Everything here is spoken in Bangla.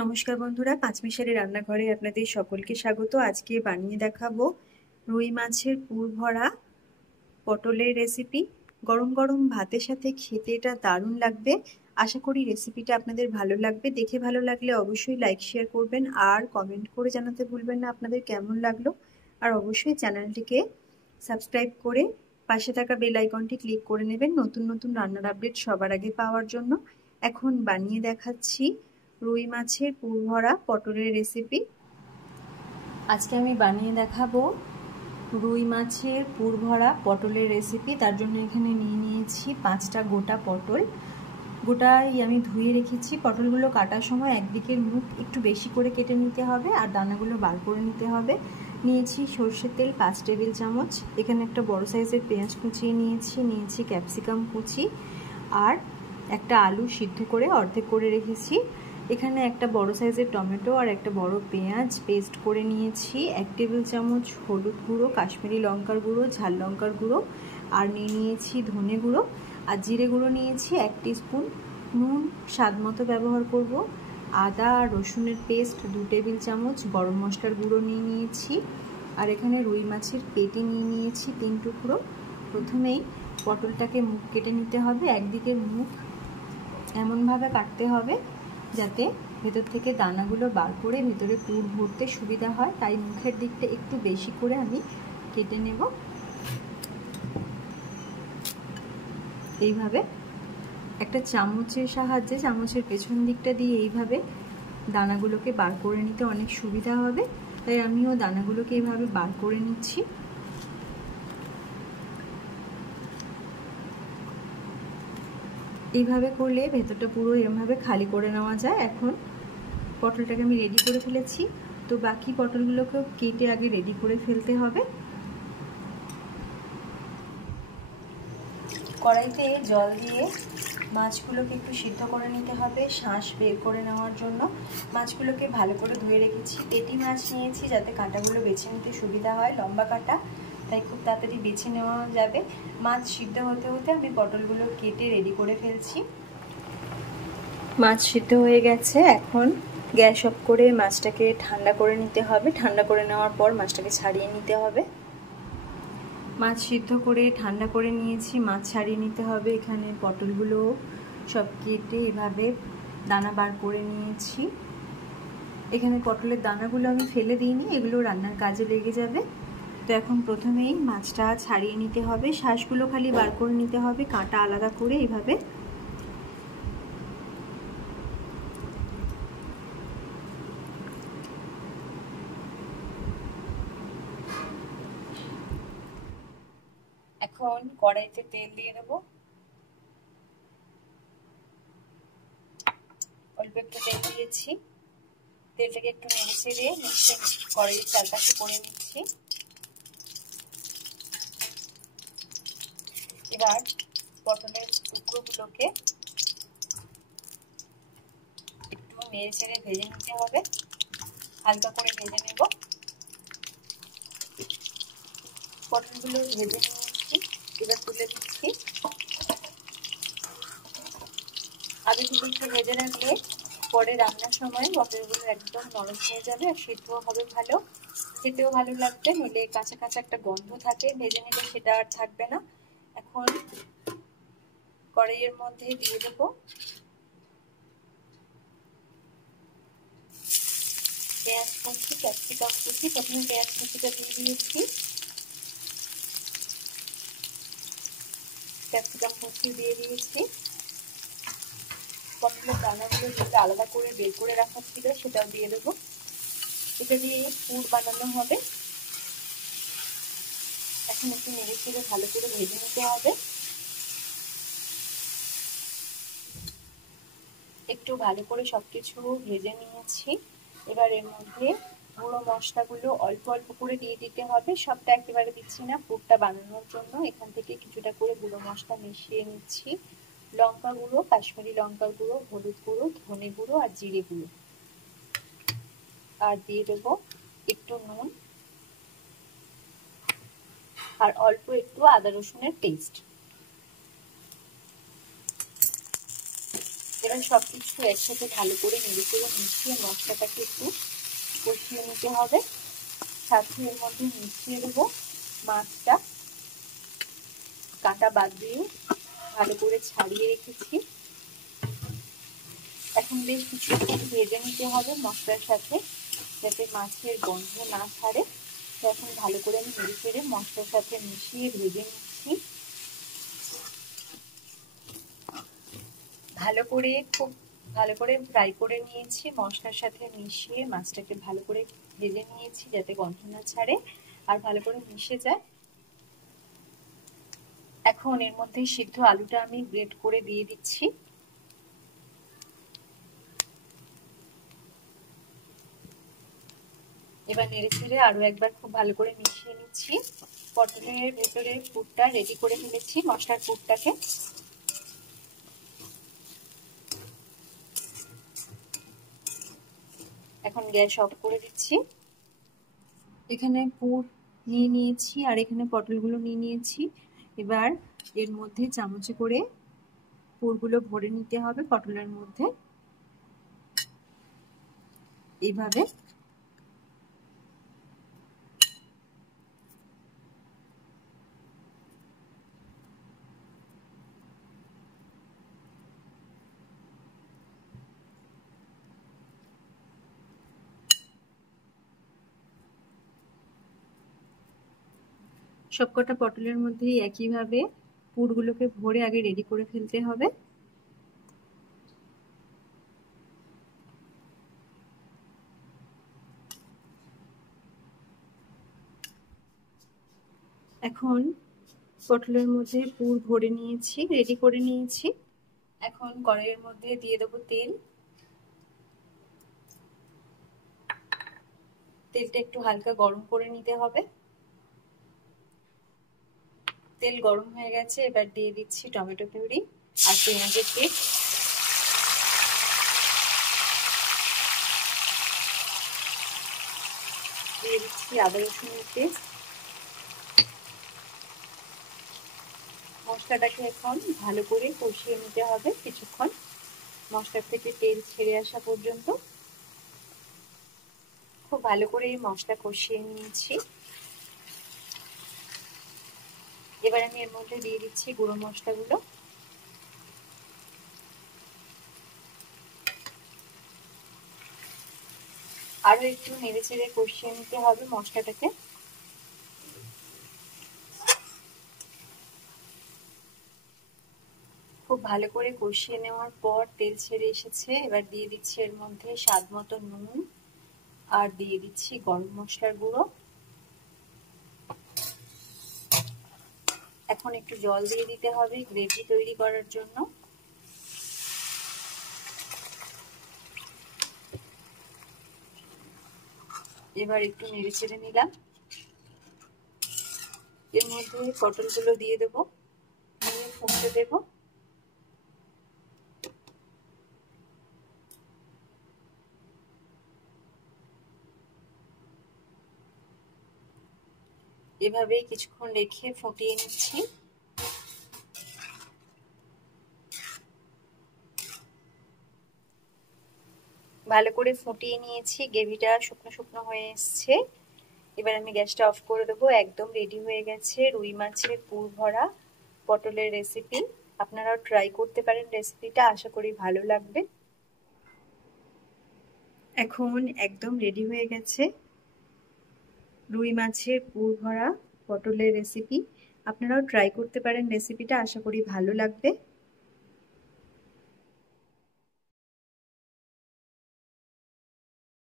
নমস্কার বন্ধুরা, পাঁচমিশালি রান্নাঘরে আপনাদের সকলকে স্বাগত। আজকে বানিয়ে দেখাবো রুই মাছের পুর ভরা পটলের রেসিপি। গরম গরম ভাতের সাথে খেতে এটা দারুণ লাগবে। আশা করি রেসিপিটা আপনাদের ভালো লাগবে। দেখে ভালো লাগলে অবশ্যই লাইক শেয়ার করবেন আর কমেন্ট করে জানাতে ভুলবেন না আপনাদের কেমন লাগলো। আর অবশ্যই চ্যানেলটিকে সাবস্ক্রাইব করে পাশে থাকা বেল আইকনটি ক্লিক করে নেবেন নতুন নতুন রান্নার আপডেট সবার আগে পাওয়ার জন্য। এখন বানিয়ে দেখাচ্ছি রুই মাছের পুর ভরা পটলের রেসিপি। আজকে আমি বানিয়ে দেখাবো রুই মাছের পুর ভরা পটলের রেসিপি। তার জন্য এখানে নিয়ে নিয়েছি 5টা গোটা পটল। গোটাই আমি ধুয়ে রেখেছি। পটলগুলো কাটার সময় একদিকের মুখ একটু বেশি করে কেটে নিতে হবে আর দানাগুলো বার করে নিতে হবে। নিয়েছি সর্ষের তেল 5 টেবিল চামচ। এখানে একটা বড় সাইজের পেঁয়াজ কুচিয়ে নিয়েছি ক্যাপসিকাম কুচি আর একটা আলু সিদ্ধ করে অর্ধেক করে রেখেছি। এখানে একটা বড় সাইজের টমেটো আর একটা বড় পেঁয়াজ পেস্ট করে নিয়েছি। 1 টেবিল চামচ হলুদ গুঁড়ো, কাশ্মীরি লঙ্কার গুঁড়ো, ঝাল লঙ্কার গুঁড়ো আর নিয়েছি ধনে গুঁড়ো আর জিরে গুঁড়ো নিয়েছি 1 টিস্পুন। নুন স্বাদ মতো ব্যবহার করব। আদা আর রসুনের পেস্ট 2 টেবিল চামচ। গরম মশলার গুঁড়ো নিয়েছি আর এখানে রুই মাছের পেটি নিয়েছি 3 টুকরো। প্রথমেই পটলটাকে মুখ কেটে নিতে হবে। একদিকের মুখ এমনভাবে কাটতে হবে যাতে ভেতর থেকে দানাগুলো বার করে ভেতরে পুর ভরতে সুবিধা হয়, তাই মুখের দিকটা একটু বেশি করে আমি কেটে নেব। এইভাবে একটা চামচের সাহায্যে চামচের পেছন দিকটা দিয়ে এইভাবে দানাগুলোকে বার করে নিতে অনেক সুবিধা হবে, তাই আমিও দানাগুলোকে এইভাবে বার করে নিচ্ছি। এইভাবে করলে ভেতরটা পুরো এরমভাবে খালি করে নেওয়া যায়। এখন পটলটাকে আমি রেডি করে ফেলেছি, তো বাকি পটলগুলোকেও কেটে আগে রেডি করে ফেলতে হবে। কড়াইতে জল দিয়ে মাছগুলোকে একটু সিদ্ধ করে নিতে হবে শাঁস বের করে নেওয়ার জন্য। মাছগুলোকে ভালো করে ধুয়ে রেখেছি। পেটি মাছ নিয়েছি যাতে কাঁটাগুলো বেছে নিতে সুবিধা হয়, লম্বা কাঁটা, তাই খুব তাড়াতাড়ি বেছে নেওয়া যাবে। মাছ সিদ্ধ হতে হতে আমি পটলগুলো কেটে রেডি করে ফেলছি। মাছ সিদ্ধ হয়ে গেছে। এখন গ্যাস অফ করে মাছটাকে ঠান্ডা করে নিতে হবে। ঠান্ডা করে নেওয়ার পর মাছটাকে ছাড়িয়ে নিতে হবে। মাছ সিদ্ধ করে ঠান্ডা করে নিয়েছি, মাছ ছাড়িয়ে নিতে হবে। এখানে পটলগুলো সব কেটে এভাবে দানা বার করে নিয়েছি। এখানে পটলের দানাগুলো আমি ফেলে দিইনি, এগুলো রান্নার কাজে লেগে যাবে। তো এখন প্রথমেই মাছটা ছাড়িয়ে নিতে হবে, শ্বাসগুলো খালি বার করে নিতে হবে, কাঁটা আলাদা করে এইভাবে। এখন কড়াইতে তেল দিয়ে দেব। অল্প একটু তেল দিয়েছি। তেলটাকে একটু নেড়ে চেড়ে কড়াইয়ের চারপাশে করে নিচ্ছি। এবার পটলের টুকরোগুলোকে একটু নেড়ে চেড়ে ভেজে নিতে হবে, হালকা করে ভেজে নেব। পটলগুলো ভেজে নিয়েছি, এবার তুলে দিচ্ছি। আগে থেকে একটু ভেজে রাখলে পরে রান্নার সময় পটলগুলো একদম নরম হয়ে যাবে আর সিদ্ধও হবে ভালো, খেতেও ভালো লাগবে। নইলে কাঁচা কাঁচা একটা গন্ধ থাকে, ভেজে নিলে সেটা আর থাকবে না। এখন কড়াইয়ের মধ্যে দিয়ে দেবো পেঁয়াজ কুচি, ক্যাপসিকাম কুচি। প্রথমে পেঁয়াজ কুচিটা দিয়ে দিয়েছি, ক্যাপসিকাম কুচি দিয়ে দিয়েছি। পটলের দানাগুলো যেটা আলাদা করে বের করে রাখা ছিল সেটাও দিয়ে দেবো। এটা দিয়ে পুর বানানো হবে। এখন একটু নেড়ে চেড়ে ভালো করে ভেজে নিতে হবে। একটু ভালো করে সবকিছু ভেজে নিয়েছি। এবার এর মধ্যে গুঁড়ো মশলাগুলো অল্প অল্প করে দিয়ে দিতে হবে, সবটা একেবারে দিচ্ছি না, পুরটা বানানোর জন্য এখান থেকে কিছুটা করে গুঁড়ো মশলা মিশিয়ে নিচ্ছি। লঙ্কা গুঁড়ো, কাশ্মীরি লঙ্কার গুঁড়ো, হলুদ গুঁড়ো, ধনে গুঁড়ো আর জিরে গুঁড়ো, আর দিয়ে দেবো একটু নুন আর অল্প একটু আদা রসুনের পেস্ট। এবার সবকিছু একসাথে ভালো করে নেড়ে চেড়ে মিশিয়ে মশলাটাকে একটু কষিয়ে নিতে হবে। সাথে এর মধ্যে মিশিয়ে দেবো মাছটা, কাঁটা বাদ দিয়ে ভালো করে ছাড়িয়ে রেখেছি। এখন বেশ কিছুক্ষণ ভেজে নিতে হবে মশলার সাথে, যাতে মাছের গন্ধ না ছাড়ে। তো এখন ভালো করে আমি নেড়ে চেড়ে মশলার সাথে মিশিয়ে ভেজে নিচ্ছি। খুব ভালো করে ফ্রাই করে নিয়েছি, মশলার সাথে মিশিয়ে মাছটাকে ভালো করে ভেজে নিয়েছি যাতে গন্ধ না ছাড়ে আর ভালো করে মিশে যায়। এখন এর মধ্যে সিদ্ধ আলুটা আমি গ্রেট করে দিয়ে দিচ্ছি। এবার নেড়ে চেড়ে আরো একবার খুব ভালো করে মিশিয়ে নিচ্ছি। পটলের ভেতরে পুরটা রেডি করে ফেলেছি, মশলার পুরটাকে। এখন গ্যাস অফ করে দিচ্ছি। এখানে পুর নিয়ে নিয়েছি আর এখানে পটলগুলো নিয়ে নিয়েছি। এবার এর মধ্যে চামচে করে পুরগুলো ভরে নিতে হবে পটলের মধ্যে, এইভাবে। সবকটা পটলের মধ্যে একইভাবে পুরগুলোকে ভরে আগে রেডি করে ফেলতে হবে। এখন পটলের মধ্যে পুর ভরে নিয়েছি, রেডি করে নিয়েছি। এখন কড়াইয়ের মধ্যে দিয়ে দেবো তেল। তেলটা একটু হালকা গরম করে নিতে হবে। তেল গরম হয়ে গেছে, এবার দিয়ে দিচ্ছি টমেটো পিউরি আর পেঁয়াজের পেস্ট। দিয়ে দিচ্ছি আদা রসুনের পেস্ট। মশলাটাকে এখন ভালো করে কষিয়ে নিতে হবে কিছুক্ষণ, মশলা থেকে তেল ছেড়ে আসা পর্যন্ত। খুব ভালো করে এই মশলা কষিয়ে নিয়েছি। এবার আমি এর মধ্যে দিয়ে দিচ্ছি গুঁড়ো মশলাগুলো। আরো একটু নেড়ে চেড়ে কষিয়ে নিতে হবে মশলাটাকে। খুব ভালো করে কষিয়ে নেওয়ার পর তেল ছেড়ে এসেছে। এবার দিয়ে দিচ্ছি এর মধ্যে স্বাদ মতো নুন আর দিয়ে দিচ্ছি গরম মশলার গুঁড়ো। এখন একটু জল দিয়ে দিতে হবে গ্রেভি তৈরি করার জন্য। এবার একটু নেড়ে চেড়ে নিলাম। এর মধ্যে পটলগুলো দিয়ে দেবো, দিয়ে ফুটতে দেবো। এভাবেই কিছুক্ষণ রেখে ফুটিয়ে নিচ্ছি। ভালো করে ফুটিয়ে নিয়েছি, গ্রেভিটা শুকনো শুকনো হয়ে এসছে। এবার আমি গ্যাসটা অফ করে দেবো। একদম রেডি হয়ে গেছে রুই মাছের পুর ভরা পটলের রেসিপি। আপনারাও ট্রাই করতে পারেন রেসিপিটা, আশা করি ভালো লাগবে। এখন একদম রেডি হয়ে গেছে রুই মাছের পুর ভরা পটলের রেসিপি। আপনারাও ট্রাই করতে পারেন রেসিপিটা, আশা করি ভালো লাগবে।